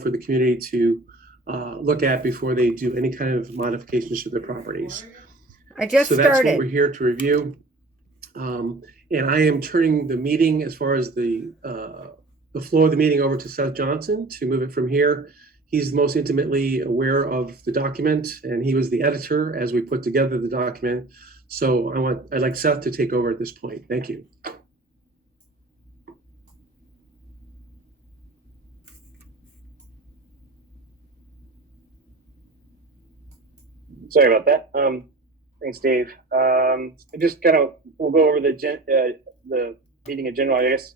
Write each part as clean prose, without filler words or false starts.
for the community to look at before they do any kind of modifications to their properties. I just So that's started. what we're here to review. And I am turning the meeting, as far as the floor of the meeting, over to Seth Johnson to move it from here. He's most intimately aware of the document, and he was the editor as we put together the document. So I'd like Seth to take over at this point. Thank you. Sorry about that. Thanks, Dave. I just we'll go over the meeting in general, I guess.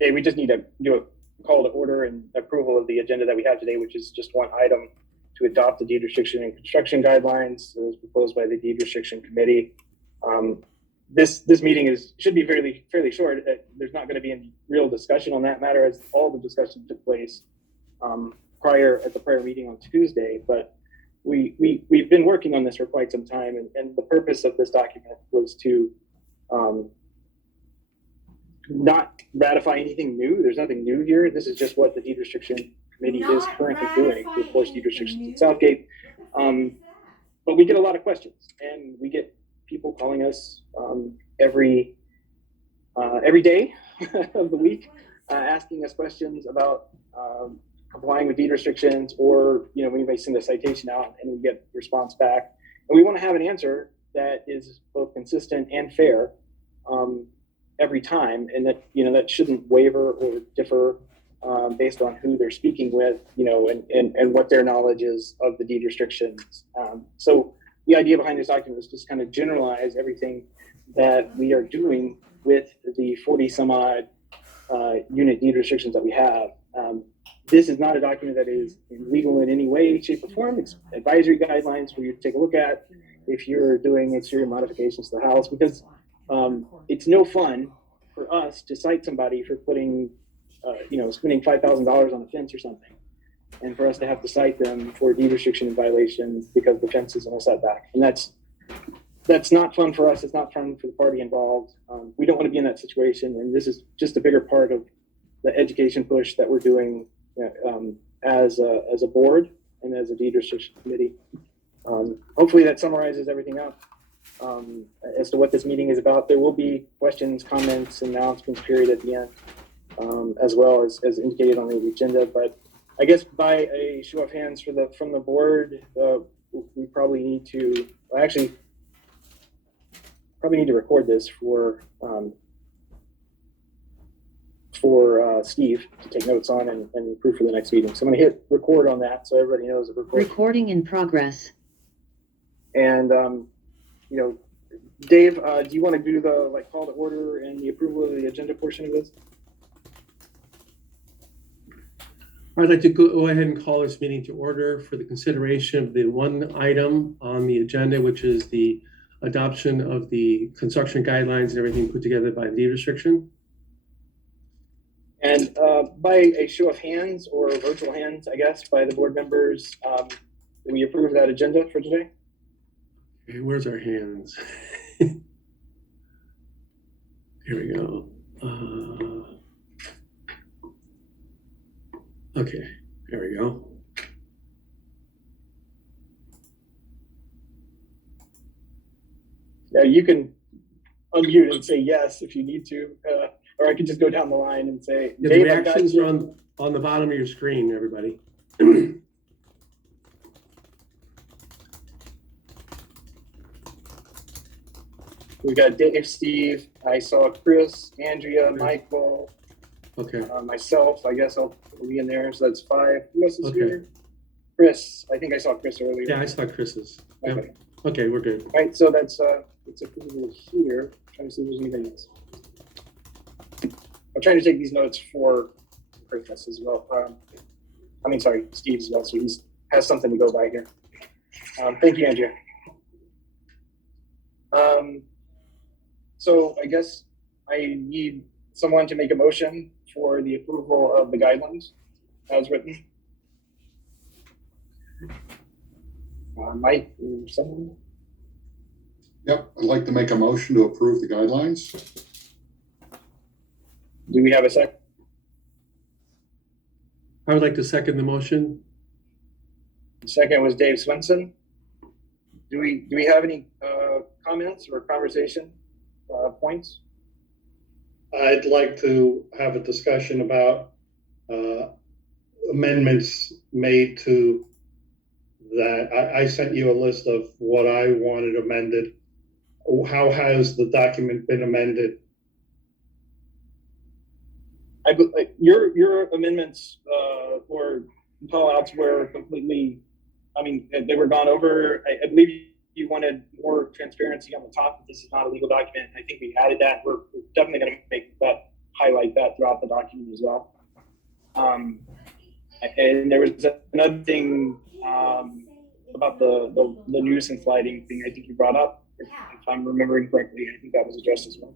Hey, we just need to do a call to order and approval of the agenda that we have today, which is just one item to adopt the deed restriction and construction guidelines as proposed by the deed restriction committee. This meeting should be fairly short. There's not going to be any real discussion on that matter, as all the discussion took place at the prior meeting on Tuesday. But we've been working on this for quite some time, and the purpose of this document was to not ratify anything new. There's nothing new here. This is just what the deed restriction committee is currently doing to enforce deed restrictions in Southgate. But we get a lot of questions, and we get people calling us every day of the week, asking us questions about complying with deed restrictions, or we may send a citation out and we get response back, and we want to have an answer that is both consistent and fair every time, and that shouldn't waver or differ based on who they're speaking with, and what their knowledge is of the deed restrictions. So the idea behind this document is just kind of generalize everything that we are doing with the 40 some odd unit deed restrictions that we have. This is not a document that is illegal in any way, shape, or form. It's advisory guidelines for you to take a look at if you're doing exterior modifications to the house, because it's no fun for us to cite somebody for putting, spending $5,000 on a fence or something, and for us to have to cite them for deed restriction violations because the fence is in a setback. And that's not fun for us. It's not fun for the party involved. We don't want to be in that situation, and this is just a bigger part of the education push that we're doing as a board and as a deed restriction committee. Hopefully that summarizes everything up as to what this meeting is about. There will be questions, comments, announcements period at the end, as well as indicated on the agenda. But I guess by a show of hands from the board, we probably need to record this for Steve to take notes on and approve for the next meeting. So I'm going to hit record on that so everybody knows the recording in progress. And Dave, do you want to do the call to order and the approval of the agenda portion of this? I'd like to go ahead and call this meeting to order for the consideration of the one item on the agenda, which is the adoption of the construction guidelines and everything put together by the deed restriction. And by a show of hands, or virtual hands, I guess, by the board members, do we approve that agenda for today? Okay, where's our hands? Here we go. Okay, there we go. Now you can unmute and say yes if you need to, or I could just go down the line and say, yeah, the reactions are on the bottom of your screen, everybody. We got Dave, Steve, I saw Chris, Andrea, Okay. Michael, Okay. myself. I guess I'll be in there, so that's 5. Who else is Okay. here? Chris, I think I saw Chris earlier. Yeah, I saw Chris's. Okay. Yep. Okay, we're good. All right, so that's it's approval here. I'm trying to see if there's anything else. I'm trying to take these notes for Chris as well. Steve as well, so he has something to go by here. Thank you, Andrea. So I guess I need someone to make a motion for the approval of the guidelines as written. Mike, or someone? Yep, I'd like to make a motion to approve the guidelines. Do we have a second? I would like to second the motion. The second was Dave Swenson. Do we have any comments or conversation points? I'd like to have a discussion about amendments made to that. I sent you a list of what I wanted amended. How has the document been amended? Your amendments or call-outs were completely, I mean, they were gone over. I believe you wanted more transparency on the top, that this is not a legal document. I think we added that. We're definitely going to make that, highlight that throughout the document as well. And there was another thing about the nuisance lighting thing I think you brought up. If I'm remembering correctly, I think that was addressed as well.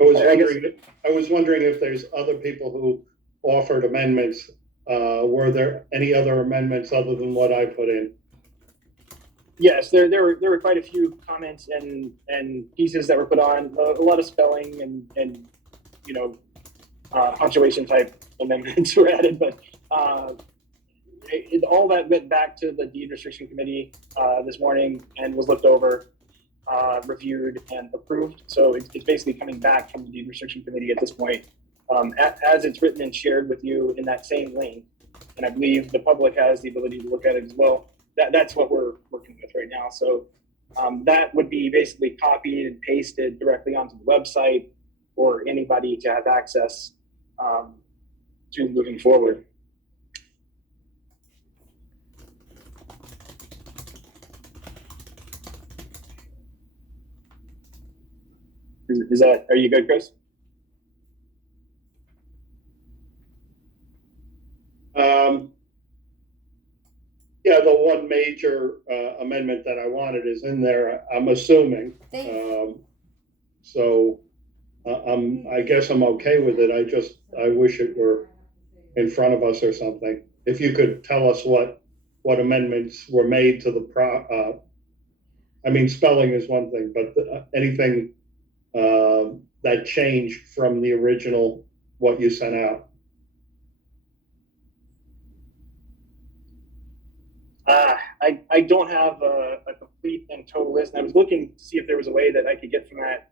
I was wondering if there's other people who offered amendments. Were there any other amendments other than what I put in? Yes, there were quite a few comments and pieces that were put on. A lot of spelling and punctuation type amendments were added, but all that went back to the deed restriction committee this morning and was looked over, reviewed, and approved. So it's basically coming back from the deed restriction committee at this point, as it's written and shared with you in that same link. And I believe the public has the ability to look at it as well. That's what we're working with right now. So that would be basically copied and pasted directly onto the website for anybody to have access to moving forward. Are you good, Chris? Yeah, the one major amendment that I wanted is in there, I'm assuming. So I guess I'm okay with it. I wish it were in front of us or something. If you could tell us what amendments were made to the I mean, spelling is one thing, but anything that changed from the original, what you sent out. I don't have a complete and total list. And I was looking to see if there was a way that I could get from that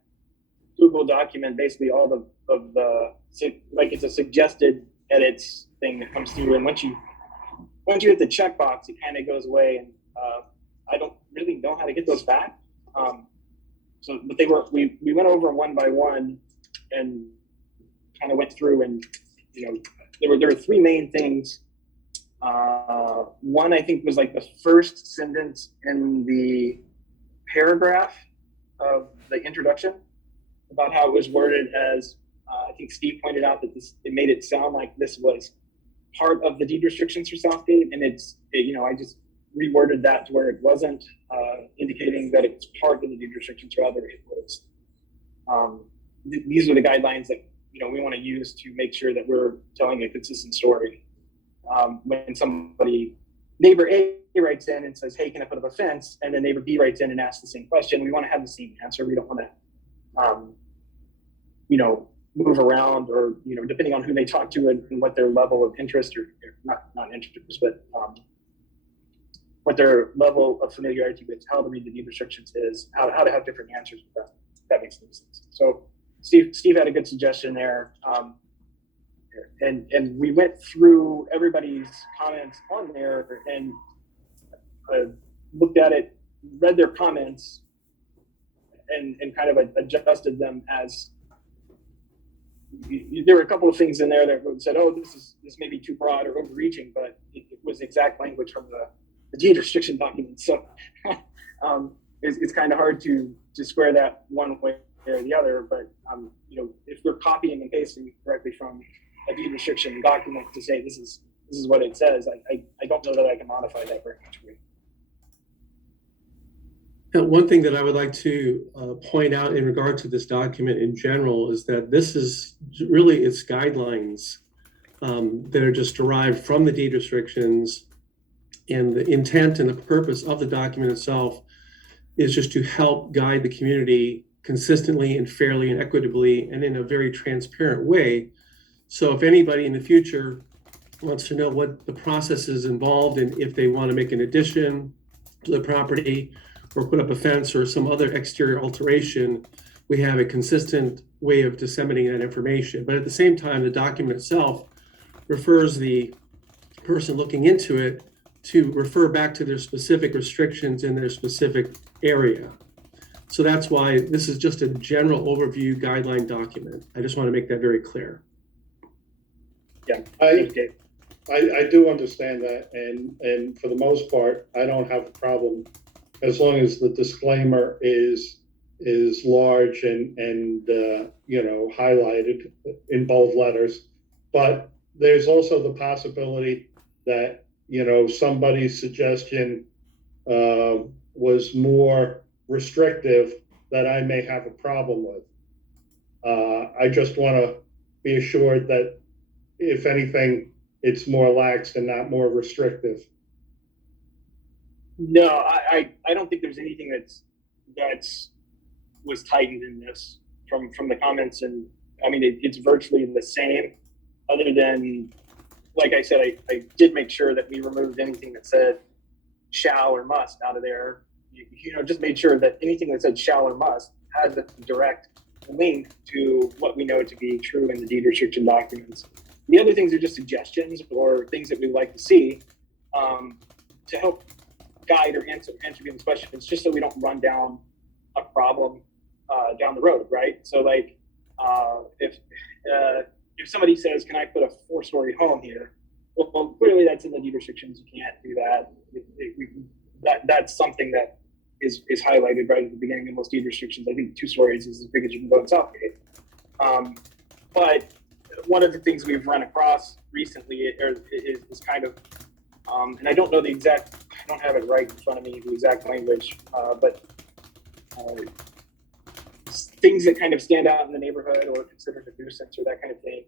Google document basically all of the like it's a suggested edits thing that comes through. And once you hit the checkbox, it kind of goes away. And I don't really know how to get those back. But we went over one by one and kind of went through, and there were three main things. One, I think, was like the first sentence in the paragraph of the introduction about how it was worded as, I think Steve pointed out that it made it sound like this was part of the deed restrictions for Southgate. And I just reworded that to where it wasn't indicating that it's part of the deed restrictions, rather it was. These are the guidelines that, we want to use to make sure that we're telling a consistent story. When neighbor A writes in and says, hey, can I put up a fence? And then neighbor B writes in and asks the same question. We want to have the same answer. We don't want to, move around or, depending on who they talk to and what their level of interest or not interest, but what their level of familiarity with how to read the deed restrictions is, how to have different answers with that. That makes sense. So Steve had a good suggestion there. And we went through everybody's comments on there and looked at it, read their comments, and kind of adjusted them as there were a couple of things in there that said, oh, this may be too broad or overreaching, but it was exact language from the deed restriction document. So it's kind of hard to square that one way or the other. But if we're copying and pasting directly from a deed restriction document to say this is what it says, I don't know that I can modify that very much. One thing that I would like to point out in regard to this document in general is that this is really its guidelines that are just derived from the deed restrictions, and the intent and the purpose of the document itself is just to help guide the community consistently and fairly and equitably and in a very transparent way, So if anybody in the future wants to know what the process is involved and if they want to make an addition to the property or put up a fence or some other exterior alteration, we have a consistent way of disseminating that information. But at the same time, the document itself refers the person looking into it to refer back to their specific restrictions in their specific area. So that's why this is just a general overview guideline document. I just want to make that very clear. Yeah. I do understand that, and for the most part, I don't have a problem as long as the disclaimer is large and you know, highlighted in bold letters. But there's also the possibility that, you know, somebody's suggestion was more restrictive that I may have a problem with. I just want to be assured that if anything, it's more lax and not more restrictive. No, I don't think there's anything that's was tightened in this from the comments, and I mean it's virtually the same, other than, like I said, I did make sure that we removed anything that said shall or must out of there. You know, just made sure that anything that said shall or must has a direct link to what we know to be true in the deed restriction documents. The other things are just suggestions or things that we'd like to see to help guide or answer these questions, just so we don't run down a problem down the road, right? So like if somebody says, can I put a 4-story home here? Well, clearly that's in the deed restrictions. You can't do that. That's something that is highlighted right at the beginning of most deed restrictions. I think 2 stories is as big as you can go in Southgate. But one of the things we've run across recently is kind of, and I don't know the exact, I don't have it right in front of me, the exact language, but things that kind of stand out in the neighborhood or considered a nuisance or that kind of thing.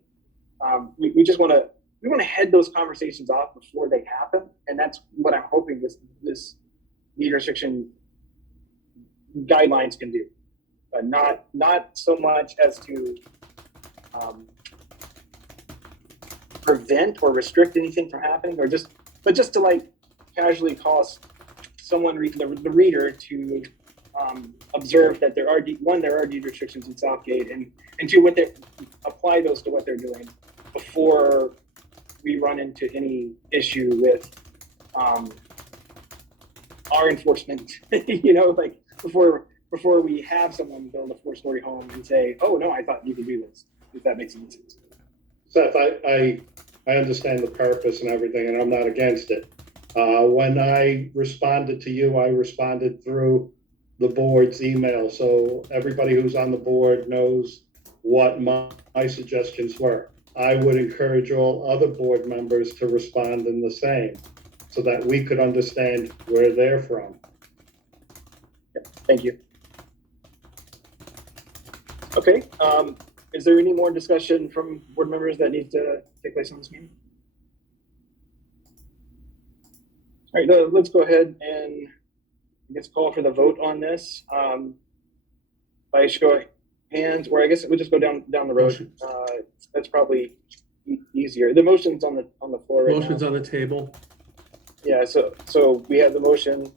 We just want to head those conversations off before they happen, and that's what I'm hoping this deed restriction guidelines can do. Not so much as to prevent or restrict anything from happening, but just to like casually cause someone, the reader, to observe that there are deed restrictions in Southgate, and to apply those to what they're doing before we run into any issue with our enforcement. You know, like before we have someone build a 4-story home and say, oh no, I thought you could do this, if that makes any sense. Seth, I understand the purpose and everything, and I'm not against it. When I responded to you, I responded through the board's email, so everybody who's on the board knows what my suggestions were. I would encourage all other board members to respond in the same, so that we could understand where they're from. Yep, thank you. Okay, is there any more discussion from board members that needs to take place on this meeting? All right, let's go ahead and I guess call for the vote on this. By show of hands, or I guess we'll just go down the road. That's probably easier. The motion's on the floor right Motion's now. on the table. Yeah, so we have the motion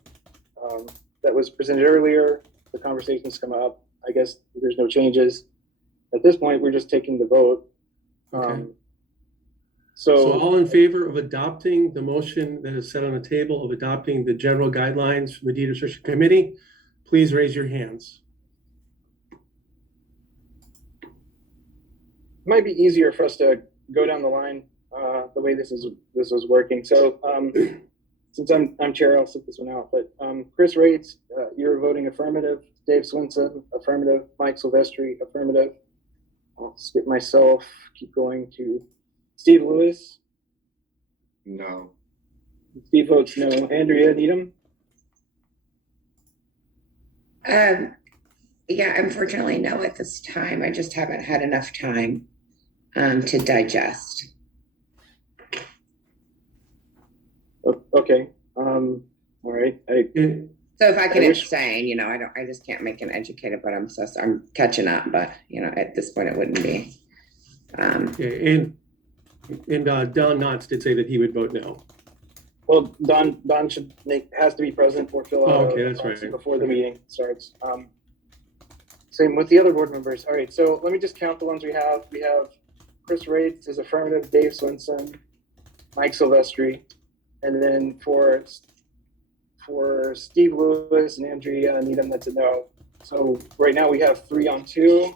that was presented earlier. The conversation's come up. I guess there's no changes. At this point, we're just taking the vote. Okay. So all in favor of adopting the motion that is set on the table of adopting the general guidelines from the Deed Restriction Committee, please raise your hands. it might be easier for us to go down the line the way this is working. So since I'm chair, I'll sit this one out. But Chris Rates, you're voting affirmative. Dave Swinson, affirmative. Mike Silvestri, affirmative. I'll skip myself. Keep going to Steve Lewis. No. Steve votes no. Andrea Needham. Yeah, unfortunately, no at this time. I just haven't had enough time to digest. Okay. All right. So if I can I wish- abstain, I just can't make an educated, but I'm catching up. But at this point, it wouldn't be Okay, and Don Knotts did say that he would vote no. Well, Don has to be present or fill out Oh, okay, a that's proxy right. before the meeting starts. Same with the other board members. All right, so let me just count the ones we have. We have Chris Rates is affirmative, Dave Swinson, Mike Silvestri, and then for Steve Lewis and Andrea Needham, that's a no. So right now we have 3 on 2.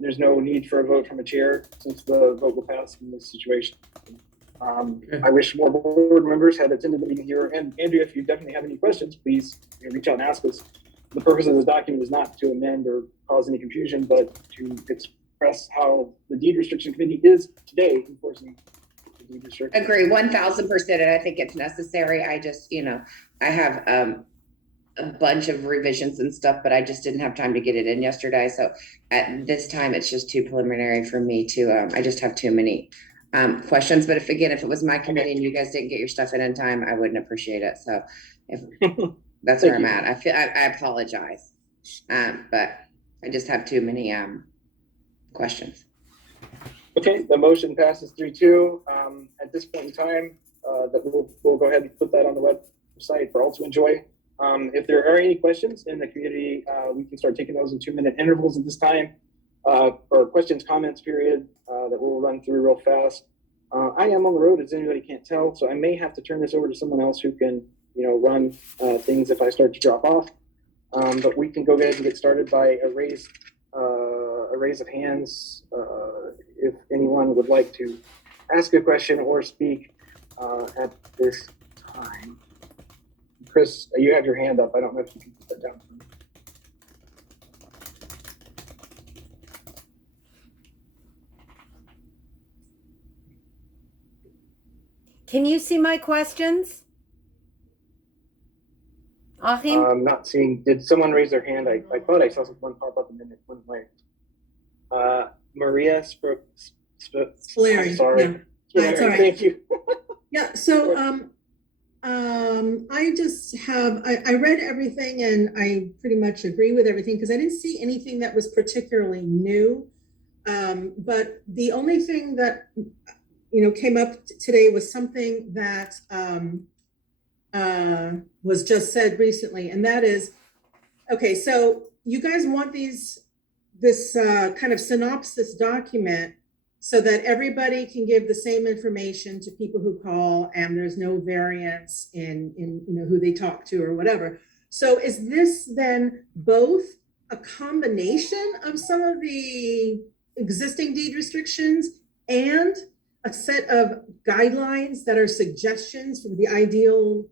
There's no need for a vote from a chair since the vote will pass in this situation. I wish more board members had attended the meeting here. And Andrea, if you definitely have any questions, please reach out and ask us. The purpose of this document is not to amend or cause any confusion, but to express how the deed restriction committee is today enforcing the deed restriction. Agree 1000%. And I think it's necessary. I just, I have a bunch of revisions and stuff, but I just didn't have time to get it in yesterday. So at this time, it's just too preliminary for me to, I just have too many questions. But if it was my committee and you guys didn't get your stuff in time, I wouldn't appreciate it. So if that's where I'm at, I apologize. But I just have too many questions. Okay, the motion passes 3-2. At this point in time, that we'll go ahead and put that on the website for all to enjoy. If there are any questions in the community, we can start taking those in 2-minute intervals at this time, or questions, comments period, that we'll run through real fast. I am on the road, as anybody can't tell, so I may have to turn this over to someone else who can, run things if I start to drop off. But we can go ahead and get started by a raise of hands if anyone would like to ask a question or speak at this time. Chris, you have your hand up. I don't know if you can put that down. Can you see my questions? Achim? I'm not seeing. Did someone raise their hand? I thought I saw someone pop up a minute. One way. Maria Spilleri. I'm sorry. Yeah. That's all right. Thank you. Yeah. So I just have I read everything and I pretty much agree with everything because I didn't see anything that was particularly new. But the only thing that came up today was something that was just said recently, and that is, okay, so you guys want this kind of synopsis document so that everybody can give the same information to people who call and there's no variance in who they talk to or whatever. So is this then both a combination of some of the existing deed restrictions and a set of guidelines that are suggestions for the ideal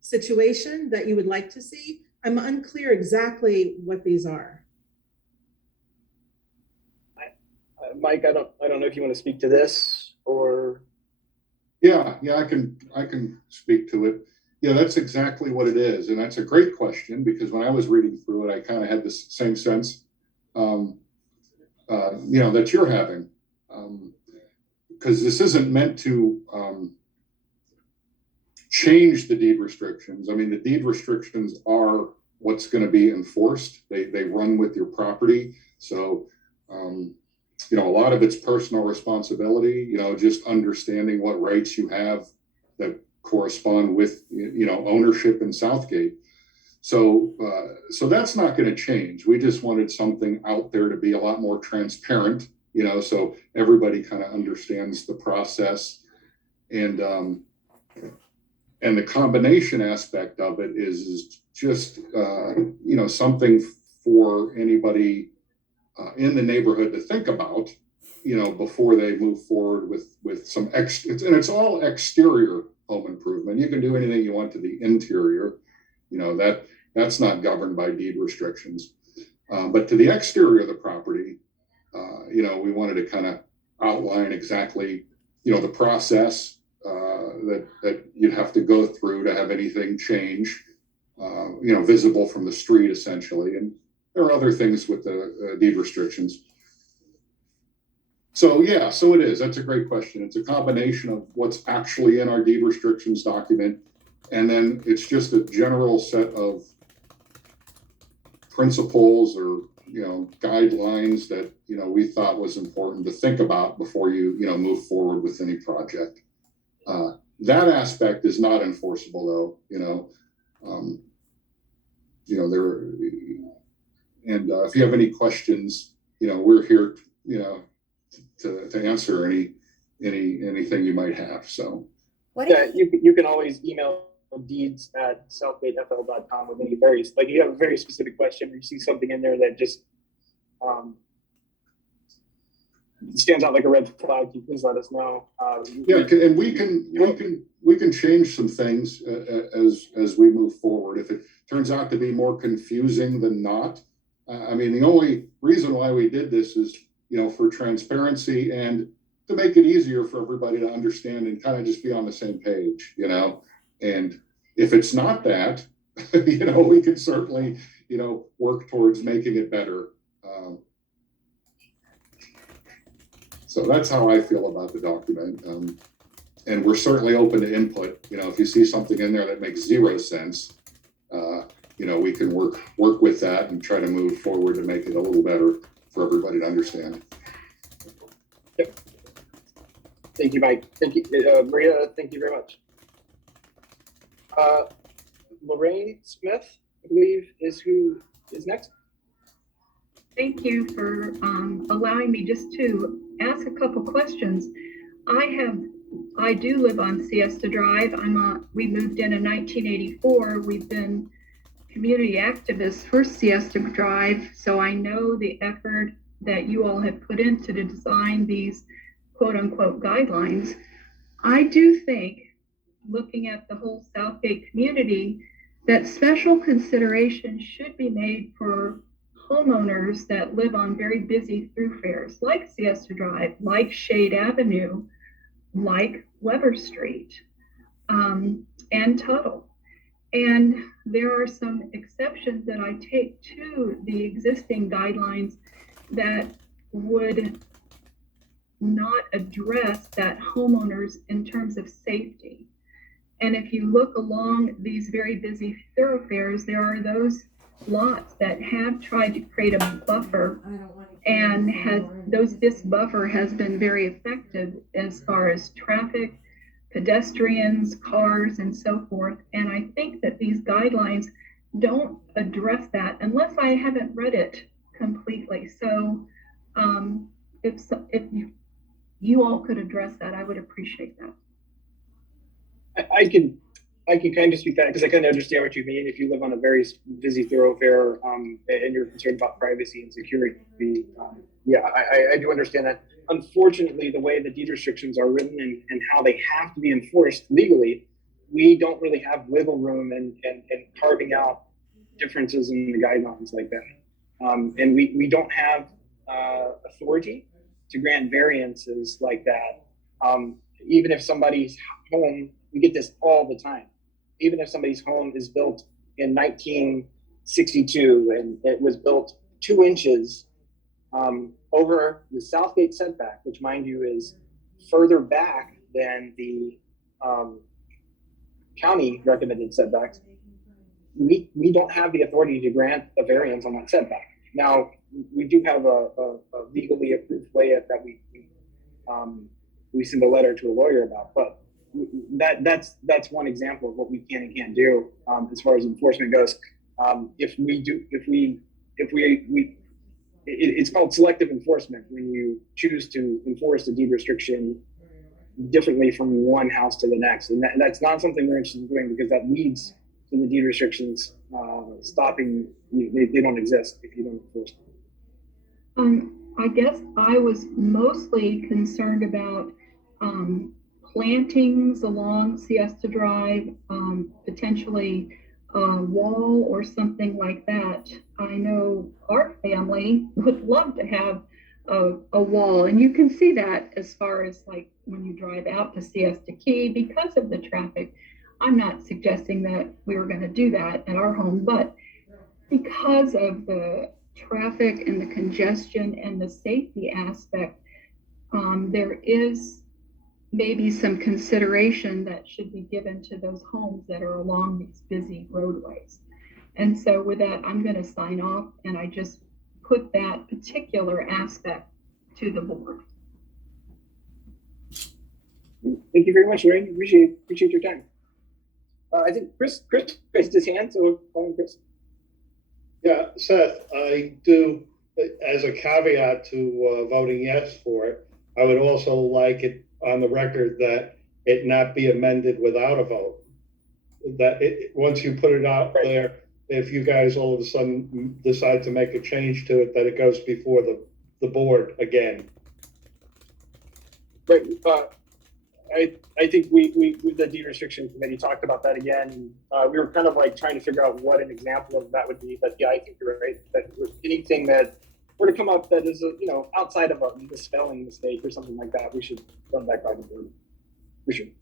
situation that you would like to see? I'm unclear exactly what these are. Mike, I don't know if you want to speak to this or. Yeah, I can speak to it. Yeah, that's exactly what it is. And that's a great question because when I was reading through it, I kind of had the same sense, that you're having. Because this isn't meant to change the deed restrictions. I mean, the deed restrictions are what's going to be enforced. They run with your property. So, a lot of it's personal responsibility, just understanding what rights you have that correspond with, ownership in Southgate. So that's not going to change. We just wanted something out there to be a lot more transparent, so everybody kind of understands the process. And the combination aspect of it is just, something for anybody in the neighborhood to think about, before they move forward with some and it's all exterior home improvement. You can do anything you want to the interior, that's not governed by deed restrictions. But to the exterior of the property, we wanted to kind of outline exactly, the process that you'd have to go through to have anything change, visible from the street essentially. And there are other things with the deed restrictions. So it is. That's a great question. It's a combination of what's actually in our deed restrictions document, and then it's just a general set of principles or guidelines that, we thought was important to think about before you, move forward with any project. That aspect is not enforceable though, there, and if you have any questions, we're here, to answer anything you might have. So What Yeah, if, you can always email deeds@southgatefl.com with any various, like you have a very specific question, or you see something in there that just stands out like a red flag, you please let us know. and we can change some things as we move forward. If it turns out to be more confusing than not, I mean, the only reason why we did this is, for transparency and to make it easier for everybody to understand and kind of just be on the same page, and if it's not that, we can certainly, work towards making it better. So that's how I feel about the document. And we're certainly open to input. If you see something in there that makes zero sense, we can work with that and try to move forward to make it a little better for everybody to understand. Yep. Thank you, Mike. Thank you, Maria. Thank you very much. Lorraine Smith, I believe, is who is next. Thank you for allowing me just to ask a couple questions. I do live on Siesta Drive. We moved in 1984. We've been community activists for Siesta Drive, so I know the effort that you all have put into to design these quote unquote guidelines. I do think, looking at the whole Southgate community, that special consideration should be made for homeowners that live on very busy thoroughfares like Siesta Drive, like Shade Avenue, like Weber Street, and Tuttle. And there are some exceptions that I take to the existing guidelines that would not address that homeowners in terms of safety. And if you look along these very busy thoroughfares, there are those lots that have tried to create a buffer, and this buffer has been very effective as far as traffic, pedestrians, cars, and so forth. And I think that these guidelines don't address that unless I haven't read it completely. So if you all could address that, I would appreciate that. I can kind of speak that because I kind of understand what you mean. If you live on a very busy thoroughfare and you're concerned about privacy and security, I do understand that. Unfortunately, the way the deed restrictions are written and how they have to be enforced legally, we don't really have wiggle room and carving out differences in the guidelines like that. And we don't have authority to grant variances like that. Even if somebody's home, we get this all the time. Even if somebody's home is built in 1962 and it was built 2 inches over the Southgate setback, which mind you is further back than the county recommended setbacks, we don't have the authority to grant a variance on that setback. Now, we do have a legally approved way that we send a letter to a lawyer about, but that's one example of what we can and can't do as far as enforcement goes. It's called selective enforcement when you choose to enforce the deed restriction differently from one house to the next, and that's not something we're interested in doing because that leads to the deed restrictions stopping. They don't exist if you don't enforce them. I guess I was mostly concerned about plantings along Siesta Drive, potentially a wall or something like that. I know our family would love to have a wall, and you can see that as far as like when you drive out to Siesta Key because of the traffic. I'm not suggesting that we were going to do that at our home, but because of the traffic and the congestion and the safety aspect, there is maybe some consideration that should be given to those homes that are along these busy roadways. And so with that, I'm going to sign off, and I just put put that particular aspect to the board. Thank you very much, Lorraine. Appreciate your time. I think Chris raised his hand, so Chris. Yeah, Seth, I do, as a caveat to voting yes for it, I would also like it on the record that it not be amended without a vote. That once you put it out there, if you guys all of a sudden decide to make a change to it, that it goes before the board again. Right. I think we the deed restriction committee talked about that again. We were kind of like trying to figure out what an example of that would be. But yeah, I think you're right. That anything that were to come up that is outside of a misspelling mistake or something like that, we should run back by the board. We should.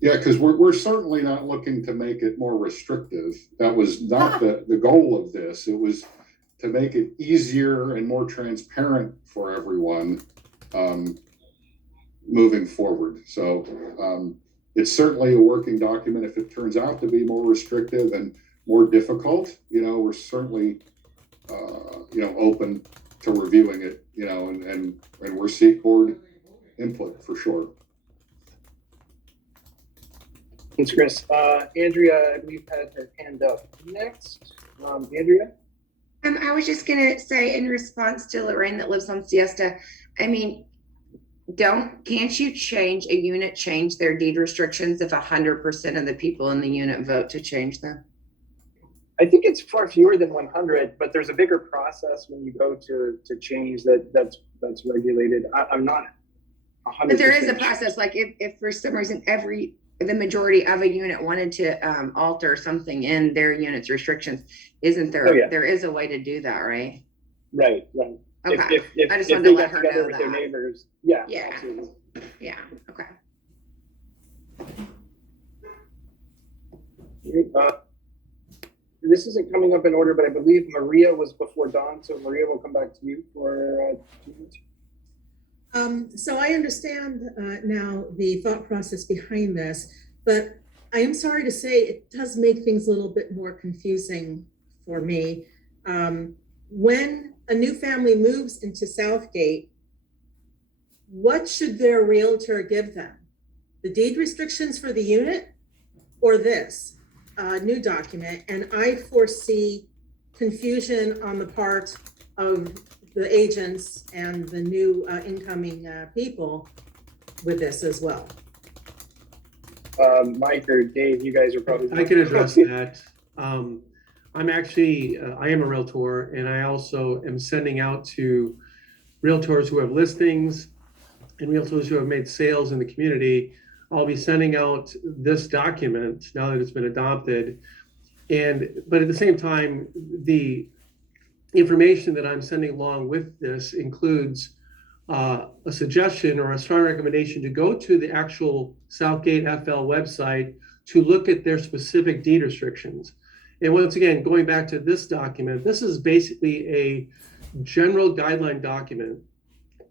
Yeah, because we're certainly not looking to make it more restrictive. That was not the goal of this. It was to make it easier and more transparent for everyone moving forward. So it's certainly a working document. If it turns out to be more restrictive and more difficult, we're certainly open to reviewing it, and we're seek board input for sure. Thanks, Chris. Andrea, I believe, had her hand up next. Andrea? I was just gonna say in response to Lorraine that lives on Siesta, I mean, can't you change their deed restrictions if 100% of the people in the unit vote to change them? I think it's far fewer than 100, but there's a bigger process when you go to change that's regulated. I'm not 100%. But there is a process, like if for some reason the majority of a unit wanted to alter something in their unit's restrictions, isn't there? Oh, yeah. There is a way to do that, right? Right. Okay. If I just if wanted they to let got her together know with their that. neighbors, yeah. Yeah. Absolutely. Yeah. Okay. This isn't coming up in order, but I believe Maria was before Dawn, so Maria will come back to you for 2 minutes. So I understand now the thought process behind this, but I am sorry to say it does make things a little bit more confusing for me. When a new family moves into Southgate, what should their realtor give them? The deed restrictions for the unit or this new document? And I foresee confusion on the part of the agents and the new incoming people with this as well. Mike or Dave, you guys are probably. I can address that. I'm actually, I am a realtor, and I also am sending out to realtors who have listings and realtors who have made sales in the community. I'll be sending out this document now that it's been adopted. But at the same time, the information that I'm sending along with this includes a suggestion or a strong recommendation to go to the actual Southgate FL website to look at their specific deed restrictions. And once again, going back to this document, this is basically a general guideline document.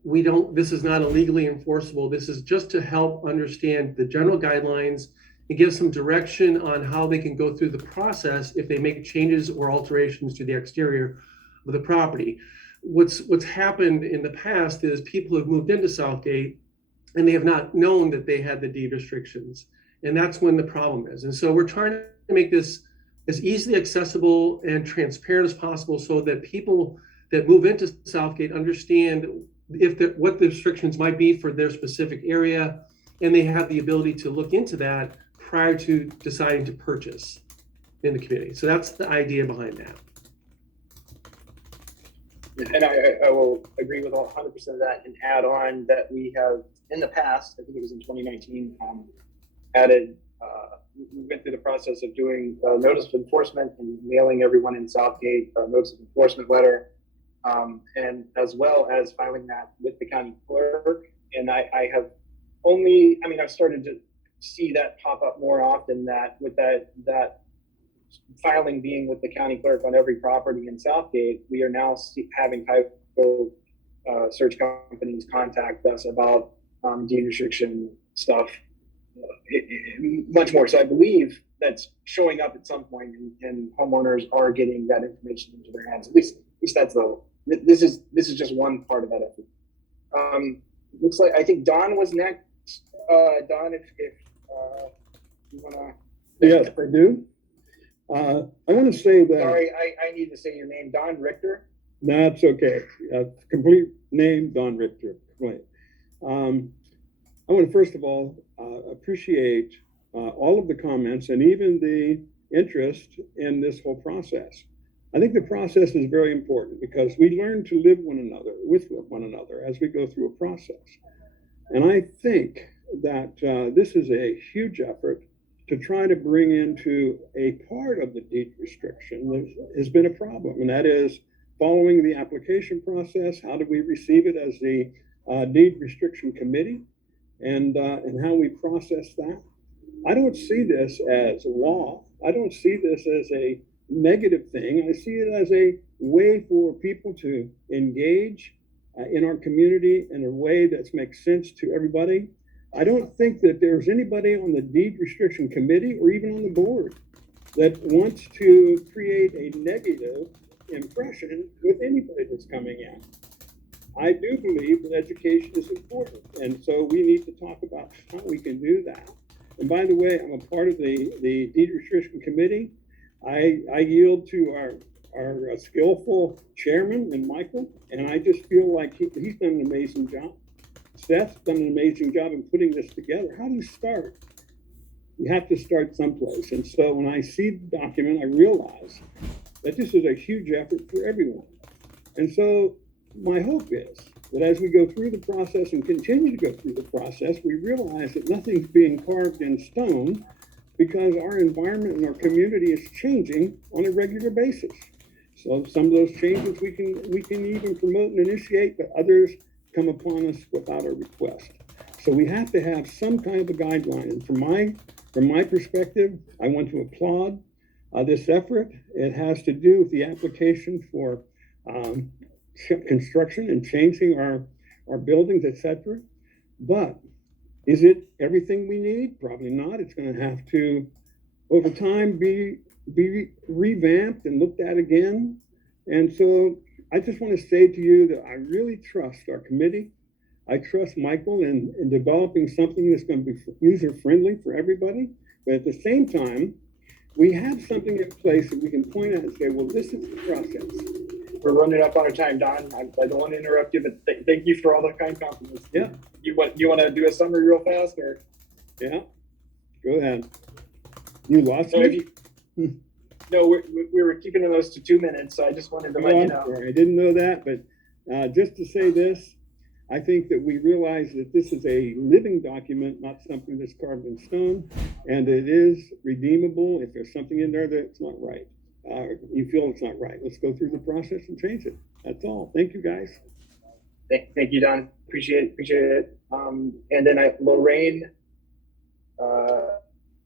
This is not illegally enforceable. This is just to help understand the general guidelines and give some direction on how they can go through the process if they make changes or alterations to the exterior of the property. What's happened in the past is people have moved into Southgate and they have not known that they had the deed restrictions. And that's when the problem is. And so we're trying to make this as easily accessible and transparent as possible so that people that move into Southgate understand what the restrictions might be for their specific area, and they have the ability to look into that prior to deciding to purchase in the community. So that's the idea behind that. And I will agree with 100% of that and add on that we have in the past, I think it was in 2019, we went through the process of doing notice of enforcement and mailing everyone in Southgate a notice of enforcement letter, and as well as filing that with the county clerk. And I've started to see that pop up more often, that with that filing being with the county clerk on every property in Southgate, we are now having title search companies contact us about deed restriction stuff much more. So I believe that's showing up at some point, and homeowners are getting that information into their hands, at least least that's this is just one part of that effort. Looks like I think Don was next. Don, if you wanna. Yes, I do. I want to say that. Sorry, I need to say your name, Don Richter. That's okay. Complete name, Don Richter. Right. I want to first of all appreciate all of the comments and even the interest in this whole process. I think the process is very important because we learn to live with one another as we go through a process. And I think that this is a huge effort to try to bring into a part of the deed restriction that has been a problem, and that is following the application process. How do we receive it as the deed restriction committee, and how we process that? I don't see this as a law. I don't see this as a negative thing. I see it as a way for people to engage in our community in a way that makes sense to everybody. I don't think that there's anybody on the deed restriction committee or even on the board that wants to create a negative impression with anybody that's coming in. I do believe that education is important, and so we need to talk about how we can do that. And by the way, I'm a part of the deed restriction committee. I yield to our skillful chairman and Michael, and I just feel like he's done an amazing job. Seth's done an amazing job in putting this together. How do you start? You have to start someplace. And so when I see the document, I realize that this is a huge effort for everyone. And so my hope is that as we go through the process and continue to go through the process, we realize that nothing's being carved in stone because our environment and our community is changing on a regular basis. So some of those changes we can even promote and initiate, but others come upon us without a request. So we have to have some kind of a guideline. And from my perspective, I want to applaud this effort. It has to do with the application for construction and changing our buildings, etc. But is it everything we need? Probably not. It's going to have to, over time, be revamped and looked at again. And so I just want to say to you that I really trust our committee. I trust Michael in developing something that's going to be user-friendly for everybody. But at the same time, we have something in place that we can point at and say, well, this is the process. We're running up on our time, Don. I don't want to interrupt you, but thank you for all the kind compliments. Yeah. You want to do a summary real fast, or? Yeah. Go ahead. You lost So me? No, we were keeping those to 2 minutes, so I just wanted to let you know. Sorry, I didn't know that, but just to say this, I think that we realize that this is a living document, not something that's carved in stone, and it is redeemable if there's something in there that's not right. You feel it's not right. Let's go through the process and change it. That's all. Thank you, guys. Thank you, Don. Appreciate it. And then Lorraine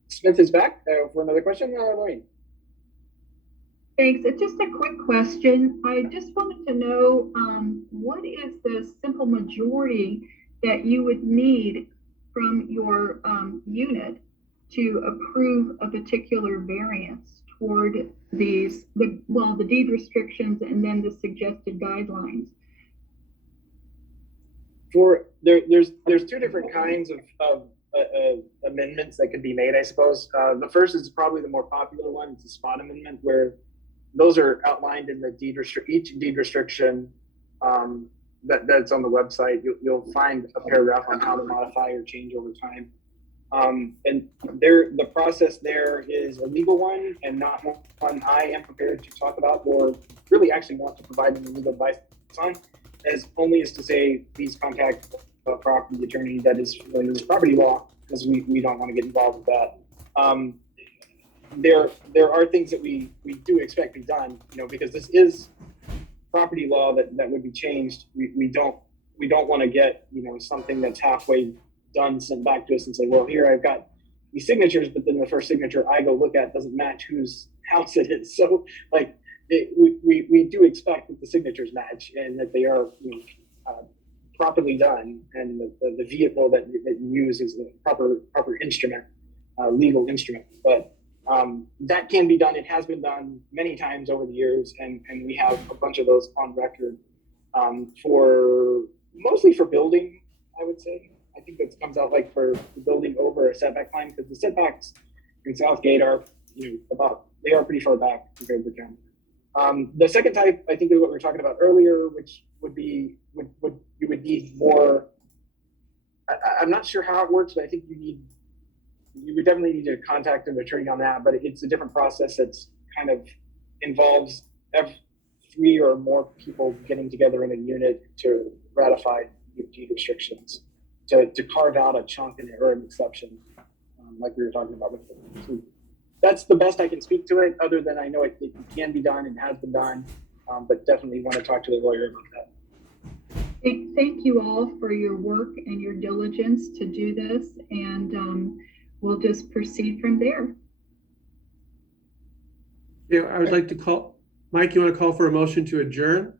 Smith is back for another question. Lorraine. Thanks. It's just a quick question. I just wanted to know what is the simple majority that you would need from your unit to approve a particular variance toward the deed restrictions and then the suggested guidelines? There's two different kinds of amendments that could be made, I suppose. The first is probably the more popular one. It's a spot amendment, where those are outlined in the each deed restriction that's on the website. You'll find a paragraph on how to modify or change over time. And the process there is a legal one and not one I am prepared to talk about or really actually want to provide any legal advice on, as only is to say, please contact a property attorney that is familiar with property law, because we don't want to get involved with that. There are things that we do expect to be done, because this is property law that would be changed. We don't want to get, something that's halfway done sent back to us and say, well, here I've got these signatures, but then the first signature I go look at doesn't match whose house it is. So we do expect that the signatures match and that they are properly done, and the vehicle that you use is the proper instrument, legal instrument. But That can be done. It has been done many times over the years, and we have a bunch of those on record for mostly for building, I would say. I think that comes out like for building over a setback line, because the setbacks in Southgate are, they are pretty far back compared to town. The second type, I think, is what we were talking about earlier, which would be, you would need more, I'm not sure how it works, but I think you would definitely need to contact an attorney on that, but it's a different process that's kind of involves 3 or more people getting together in a unit to ratify deed restrictions, to carve out a chunk or an exception, like we were talking about with the, that's the best I can speak to it, other than I know it can be done and has been done, but definitely want to talk to the lawyer about that. Thank you all for your work and your diligence to do this, and we'll just proceed from there. Yeah, I would like to call, Mike, you want to call for a motion to adjourn?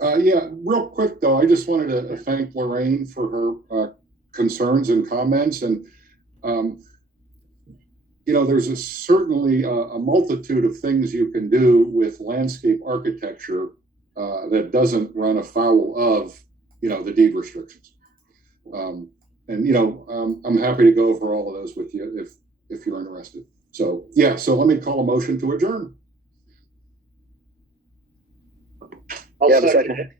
Yeah, real quick though, I just wanted to thank Lorraine for her concerns and comments, and there's certainly a multitude of things you can do with landscape architecture that doesn't run afoul of the deed restrictions. I'm happy to go over all of those with you if you're interested. So yeah, so let me call a motion to adjourn. I'll second it.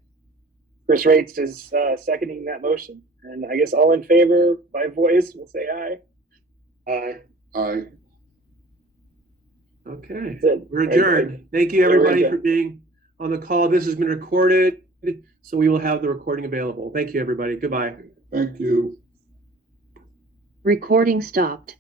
Chris Rates is seconding that motion, and I guess all in favor by voice will say aye. Aye. Aye. Okay, we're adjourned. Thank you, everybody, for being on the call. This has been recorded, so we will have the recording available. Thank you, everybody. Goodbye. Thank you. Recording stopped.